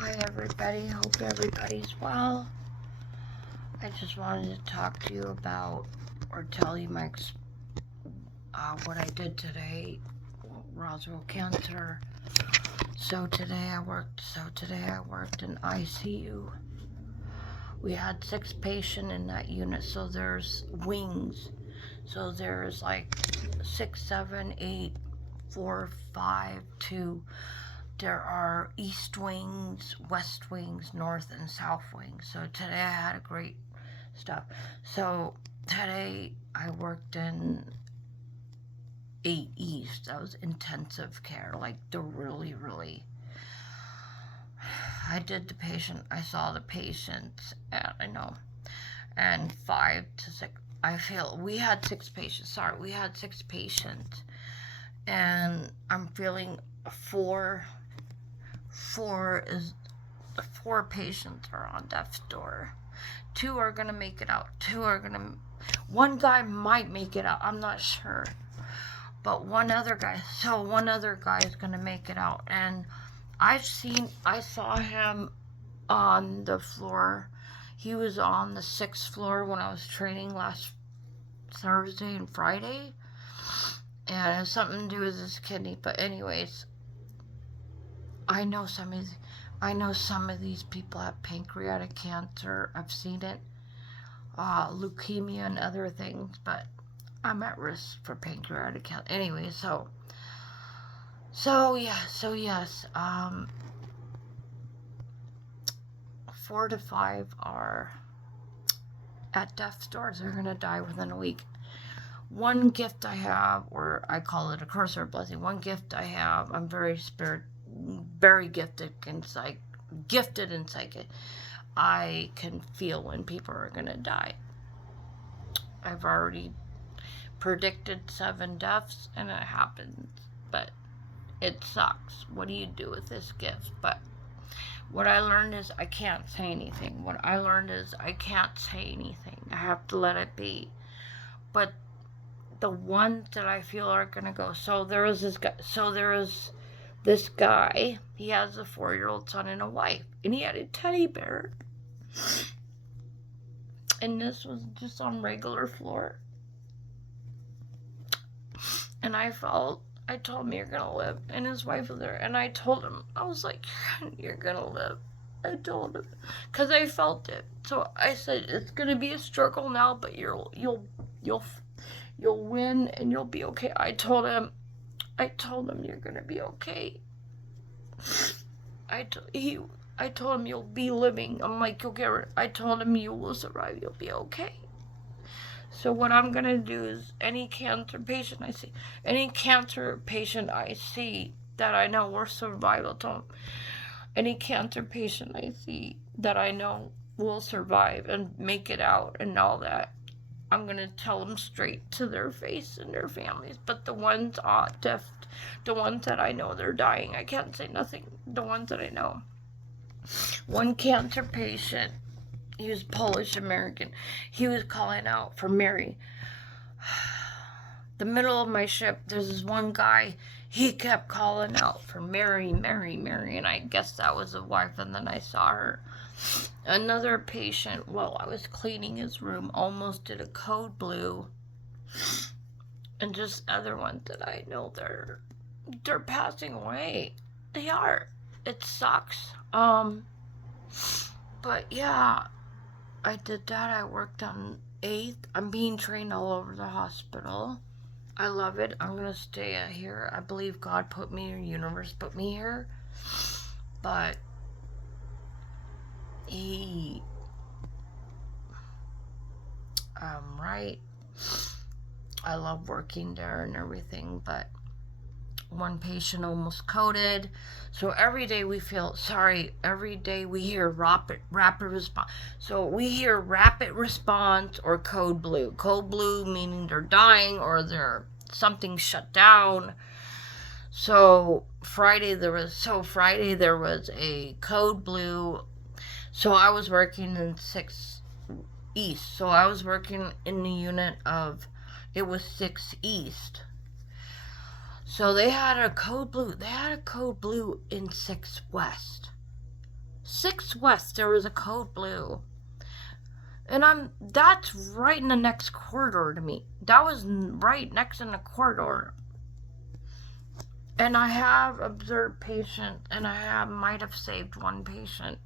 Hi everybody, hope everybody's well. I just wanted to talk to you about or tell you what I did today, Roswell Cancer. So today I worked in ICU. We had 6 patients in that unit, so there's wings. So there's like 6, 7, 8, 4, 5, 2. There are east wings, west wings, north and south wings. So today I had a great stuff. So today I worked in 8 East. That was intensive care, like the really. I did the patient. I saw the patients, and I know, and 5 to 6. I feel we had 6 patients. Sorry, we had 6 patients, and I'm feeling 4 patients are on death's door. 2 are gonna make it out. 2 are gonna. One guy might make it out. I'm not sure, but one other guy is gonna make it out. And I saw him on the floor. He was on the 6th floor when I was training last Thursday and Friday, and it has something to do with his kidney. But anyways, I know some of these people have pancreatic cancer. I've seen it, leukemia and other things, but I'm at risk for pancreatic cancer. Anyway, so yes, 4 to 5 are at death's doors. They're gonna die within a week. One gift I have, or I call it a curse or a blessing. One gift I have, I'm very gifted in psychic. I can feel when people are gonna die. I've already predicted 7 deaths, and it happens, but it sucks. What do you do with this gift? But what I learned is I can't say anything. I have to let it be. But the ones that I feel are gonna go. So there is this guy. He has a 4-year-old son and a wife, and he had a teddy bear. And this was just on regular floor. And I told him, you're gonna live. And his wife was there. And I told him, I was like, you're gonna live. I told him, because I felt it. So I said, it's gonna be a struggle now, but you'll win and you'll be okay. I told him you're gonna be okay. I told him you'll be living. I'm like, you'll get it. I told him you will survive. You'll be okay. So what I'm gonna do is any cancer patient I see that I know will survive, I'll tell them. Any cancer patient I see that I know will survive and make it out and all that, I'm gonna tell them straight to their face and their families. But the ones the ones that I know they're dying, I can't say nothing. The ones that I know. One cancer patient, he was Polish American. He was calling out for Mary. The middle of my shift, there's this one guy, he kept calling out for Mary, and I guess that was the wife, and then I saw her. Another patient, while I was cleaning his room, almost did a code blue, and just other ones that I know, they're passing away. They are. It sucks. But yeah, I did that. I worked on 8th. I'm being trained all over the hospital. I love it. I'm gonna stay here. I believe God put me here, universe put me here. But right. I love working there and everything, but one patient almost coded. So every day we hear rapid response. So we hear rapid response or code blue. Code blue meaning they're dying or something shut down. So Friday there was a code blue. So I was working in 6 East. So I was working in the unit of, it was 6 East. So they had a code blue. They had a code blue in 6 West. 6 West, there was a code blue. And that's right in the next corridor to me. That was right next in the corridor. And I have observed patients, and might have saved one patient.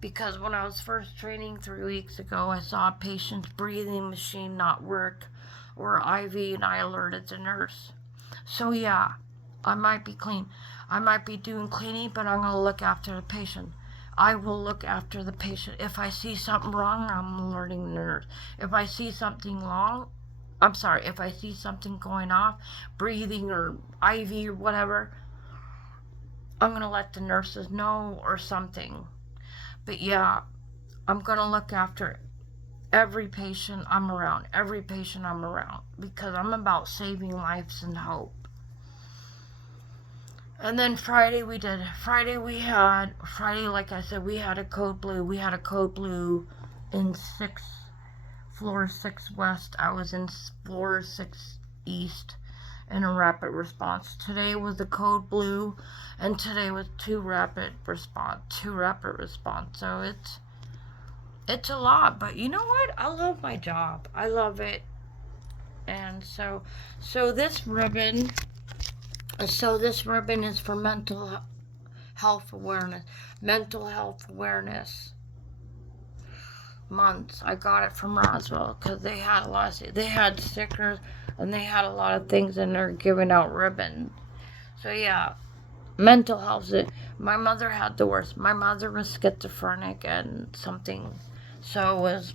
Because when I was first training 3 weeks ago, I saw a patient's breathing machine not work or IV, and I alerted the nurse. So yeah, I might be clean. I might be doing cleaning, but I'm going to look after the patient. I will look after the patient. If I see something wrong, I'm alerting the nurse. If I see something if I see something going off, breathing or IV or whatever, I'm going to let the nurses know or something. But yeah, I'm going to look after every patient I'm around, because I'm about saving lives and hope. And then Friday, like I said, we had a code blue. We had a code blue in floor 6 West. I was in floor 6 East in a rapid response. Today was the code blue, and today was two rapid response. So it's a lot, but you know what? I love my job. I love it. And so this ribbon is for mental health awareness months. I got it from Roswell because they had stickers, and they had a lot of things in there giving out ribbons. So yeah, mental health. My mother had the worst. My mother was schizophrenic and something. So was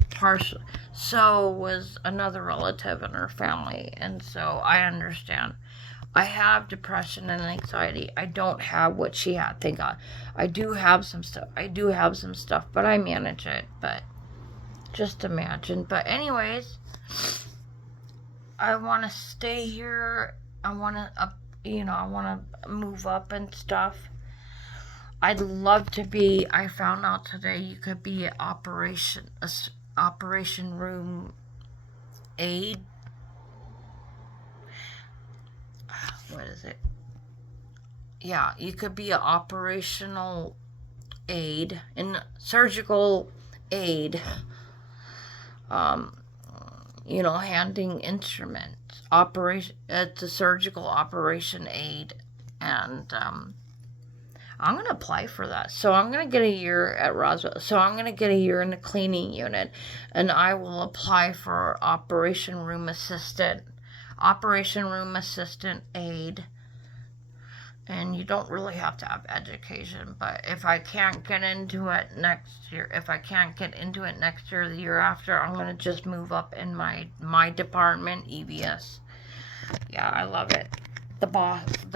another relative in her family, and so I understand. I have depression and anxiety. I don't have what she had, thank God. I do have some stuff, but I manage it. But just imagine. But anyways, I want to stay here. I want to move up and stuff. I'd love to be. I found out today you could be an operation room aide. What is it? Yeah, you could be an operational aide and surgical aide. Handing instruments. It's a surgical operation aide, and I'm gonna apply for that. So I'm gonna get a year at Roswell. So I'm gonna get a year in the cleaning unit, and I will apply for operation room assistant aide. And you don't really have to have education, but if I can't get into it next year, the year after, I'm gonna just move up in my department, EVS. Yeah, I love it. The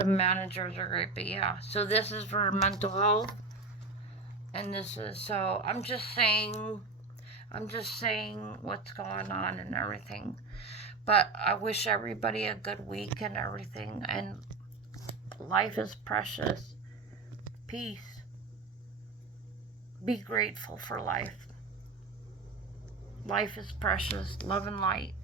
managers are great, but yeah. So this is for mental health, and I'm just saying what's going on and everything. But I wish everybody a good week and everything, and life is precious. Peace. Be grateful for life. Life is precious. Love and light.